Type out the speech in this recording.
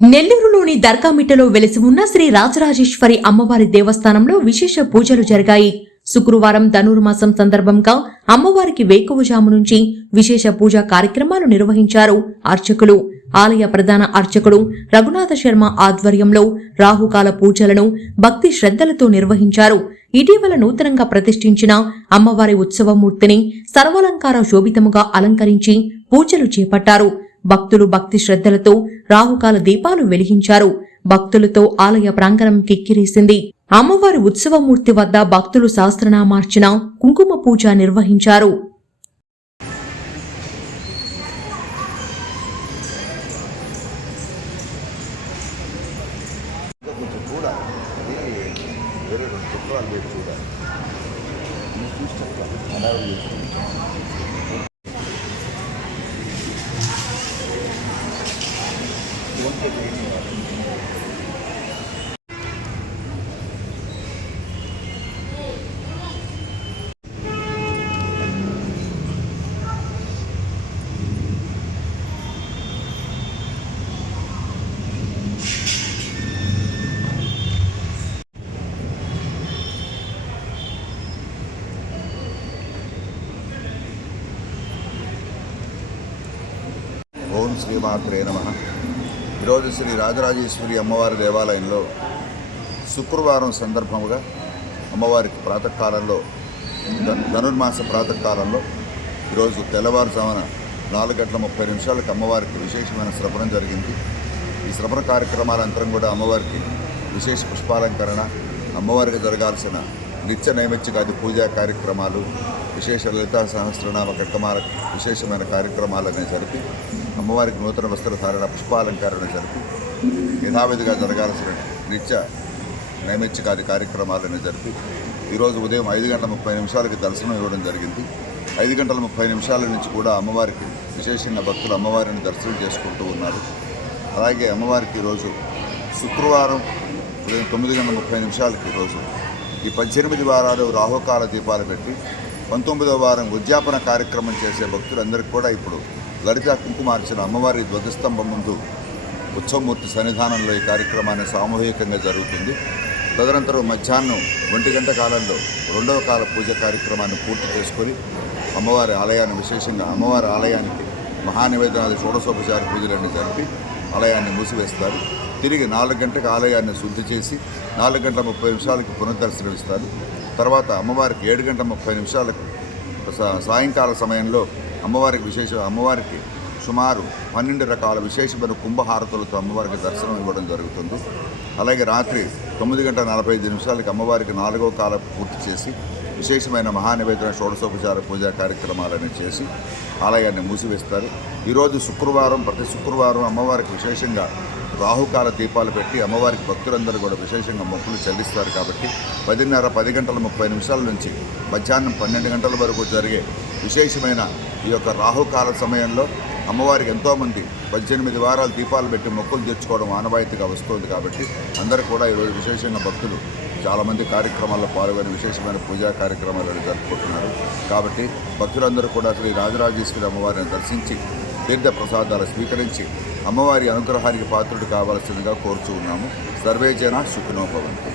నెల్లూరులోని దర్గామిట్టలో వెలిసి ఉన్న శ్రీ రాజరాజేశ్వరి అమ్మవారి దేవస్థానంలో విశేష పూజలు జరిగాయి. శుక్రవారం ధనుర్మాసం సందర్భంగా అమ్మవారికి వేకువజాము నుంచి విశేష పూజా కార్యక్రమాలు నిర్వహించారు అర్చకులు. ఆలయ ప్రధాన అర్చకుడు రఘునాథ శర్మ ఆధ్వర్యంలో రాహుకాల పూజలను భక్తి శ్రద్ధలతో నిర్వహించారు. ఇటీవల నూతనంగా ప్రతిష్ఠించిన అమ్మవారి ఉత్సవమూర్తిని సర్వాలంకార శోభితముగా అలంకరించి పూజలు చేపట్టారు. భక్తులు భక్తి శ్రద్ధలతో రాహుకాల దీపాలు వెలిగించారు. భక్తులతో ఆలయ ప్రాంగణం కిక్కిరేసింది. అమ్మవారి ఉత్సవమూర్తి వద్ద భక్తులు సహస్రనామార్చన కుంకుమ పూజ నిర్వహించారు. శ్రీమాత్రే నమ ఈరోజు శ్రీ రాజరాజేశ్వరి అమ్మవారి దేవాలయంలో శుక్రవారం సందర్భముగా అమ్మవారికి ప్రాతకాలంలో ధనుర్మాస ప్రాతకాలంలో ఈరోజు తెల్లవారుజామున నాలుగు గంటల ముప్పై నిమిషాలకు అమ్మవారికి విశేషమైన శ్రవణం జరిగింది. ఈ శ్రవణ కార్యక్రమాలంతరం కూడా అమ్మవారికి విశేష పుష్పాలంకరణ అమ్మవారికి జరగాల్సిన నిత్య నైమిత్యకాది పూజా కార్యక్రమాలు విశేష లలితా సహస్రనామ కట్టమాల విశేషమైన కార్యక్రమాలనే జరిపి అమ్మవారికి నూతన వస్త్రధారణ పుష్పాలంకరణ జరిపి యథావిధిగా జరగాల్సిన నిత్య నైమిత్యకాది కార్యక్రమాలను జరిపి ఈరోజు ఉదయం ఐదు గంటల ముప్పై నిమిషాలకి దర్శనం ఇవ్వడం జరిగింది. ఐదు గంటల ముప్పై నిమిషాల నుంచి కూడా అమ్మవారికి విశేషంగా భక్తులు అమ్మవారిని దర్శనం చేసుకుంటూ ఉన్నారు. అలాగే అమ్మవారికి ఈరోజు శుక్రవారం ఉదయం తొమ్మిది గంటల ముప్పై నిమిషాలకి ఈరోజు ఈ పద్దెనిమిది వారాలు రాహుకాల దీపాలు పెట్టి పంతొమ్మిదవ వారం ఉద్యాపన కార్యక్రమం చేసే భక్తులందరికీ కూడా ఇప్పుడు లలిత కుంకుమార్చన అమ్మవారి ధ్వజస్తంభం ముందు ఉత్సవమూర్తి సన్నిధానంలో ఈ కార్యక్రమాన్ని సామూహికంగా జరుగుతుంది. తదనంతరం మధ్యాహ్నం ఒంటి గంట కాలంలో రెండవ కాల పూజ కార్యక్రమాన్ని పూర్తి చేసుకొని అమ్మవారి ఆలయాన్ని విశేషంగా అమ్మవారి ఆలయానికి మహానివేదనాది షోడశోపచార పూజలన్నీ జరిపి ఆలయాన్ని మూసివేస్తారు. తిరిగి నాలుగు గంటలకు ఆలయాన్ని శుద్ధి చేసి నాలుగు గంటల ముప్పై నిమిషాలకు పునర్దర్శనం ఇస్తారు తర్వాత అమ్మవారికి ఏడు గంటల ముప్పై నిమిషాలకు సాయంకాల సమయంలో అమ్మవారికి విశేష అమ్మవారికి సుమారు పన్నెండు రకాల విశేషమైన కుంభహారతులతో అమ్మవారికి దర్శనం ఇవ్వడం జరుగుతుంది. అలాగే రాత్రి తొమ్మిది గంటల నలభై ఐదు నిమిషాలకి అమ్మవారికి నాలుగవ కాలం పూర్తి చేసి విశేషమైన మహానివేదన షోడశోపచార పూజా కార్యక్రమాలను చేసి ఆలయాన్ని మూసివేస్తారు. ఈరోజు శుక్రవారం ప్రతి శుక్రవారం అమ్మవారికి విశేషంగా రాహుకాల దీపాలు పెట్టి అమ్మవారికి భక్తులందరూ కూడా విశేషంగా మొక్కులు చెల్లిస్తారు కాబట్టి పదిన్నర పది గంటల ముప్పై నిమిషాల నుంచి మధ్యాహ్నం పన్నెండు గంటల వరకు జరిగే విశేషమైన ఈ యొక్క రాహుకాల సమయంలో అమ్మవారికి ఎంతోమంది పద్దెనిమిది వారాలు దీపాలు పెట్టి మొక్కులు తెచ్చుకోవడం ఆనవాయితీగా వస్తుంది కాబట్టి అందరూ కూడా ఈరోజు విశేషంగా భక్తులు చాలామంది కార్యక్రమాల్లో పాల్గొని విశేషమైన పూజా కార్యక్రమాలను జరుపుకుంటున్నారు. కాబట్టి భక్తులందరూ కూడా శ్రీ రాజరాజేశ్వరి అమ్మవారిని దర్శించి తీర్థ ప్రసాదాలు స్వీకరించి అమ్మవారి అనుగ్రహానికి పాత్రుడు కావాల్సిందిగా కోరుచూ ఉన్నాము. సర్వేజన జన